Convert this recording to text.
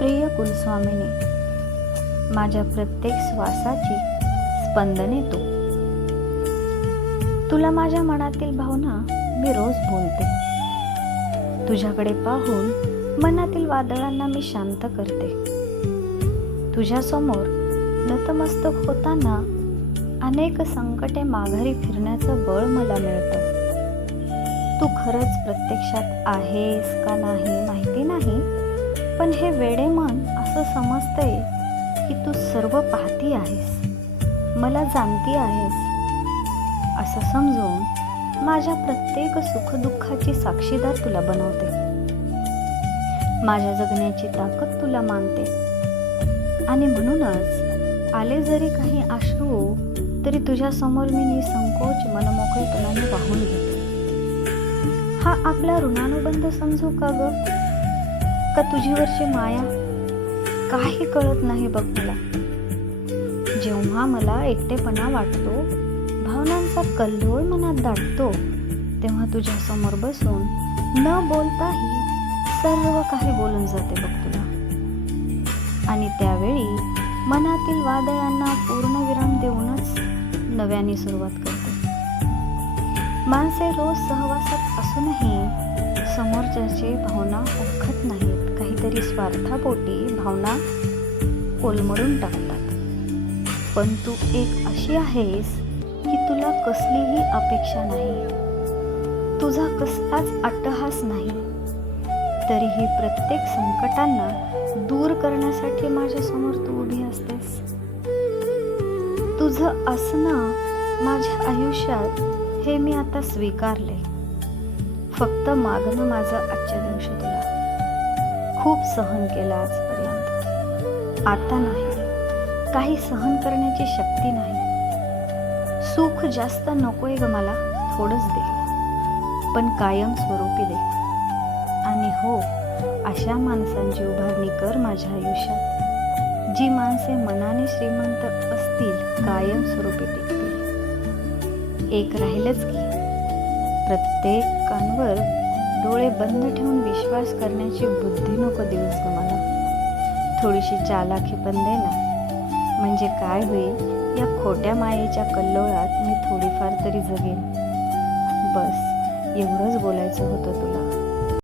प्रिय कुलस्वामिनी, माझ्या प्रत्येक श्वासाची स्पंदने तू. तुला माझ्या मनातील भावना मी रोज बोलते. तुझ्याकडे पाहून मनातील वादळांना मी शांत करते. तुझ्या समोर नतमस्तक होताना अनेक संकटे माघारी फिरण्याचं बळ मला मिळतं. तू खरंच प्रत्यक्षात आहेस का नाही माहिती नाही, पण हे वेडे मन असं समजतंय की तू सर्व पाहती आहेस, मला जाणती आहेस. असं समजून माझ्या प्रत्येक सुखदुःखाची साक्षीदार तुला बनवते. माझ्या जगण्याची ताकद तुला मानते. आणि म्हणूनच आले जरी काही अश्रू तरी तुझ्या समोर मी निसंकोच मनमोकळेपणाने वाहून घेते. हा आपला ऋणानुबंध समजू का ग? का तुझीवरची माया? काही कळत नाही बघ मला. जेव्हा मला एकटेपणा वाटतो, भावनांचा कल्लोळ मनात दाटतो, तेव्हा तुझ्या समोर बसून न बोलताही सर्व काही बोलून जाते बघ तुला. आणि त्यावेळी मनातील वादळांना पूर्णविराम देऊनच नव्याने सुरुवात करते. माणसे रोज सहवासात असूनही समोरच्याची भावना ओळखत नाहीत. काहीतरी स्वार्थापोटी भावना कोलमडून टाकतात. पण तू एक अशी आहेस की तुला कसलीही अपेक्षा नाही, तुझा कसलाच अट्टहास नाही. तरीही प्रत्येक संकटांना दूर करण्यासाठी माझ्या समोर तू उभी असतेस. तुझं असणं माझ्या आयुष्यात हे मी आता स्वीकारले. फक्त मागणं माझं आजच्या दिवशी तुला. खूप सहन केलं आजपर्यंत, आता नाही. काही सहन करण्याची शक्ती नाही. सुख जास्त नकोय ग मला, थोडंच दे, पण कायम स्वरूपी दे. आणि हो, अशा माणसांची उभारणी कर माझ्या आयुष्यात, जी माणसे मनाने श्रीमंत असतील, कायम स्वरूपी टिकतील. एक राहिलंच की, प्रत्येकांवर डोळे बंद ठेवून विश्वास करण्याची बुद्धी नको देऊस ग मला. थोडीशी चालाखी पण दे ना. म्हणजे काय होईल, या खोट्या मायेच्या कल्लोळात मी थोडीफार तरी जगेन. बस एवढंच बोलायचं होतं तुला.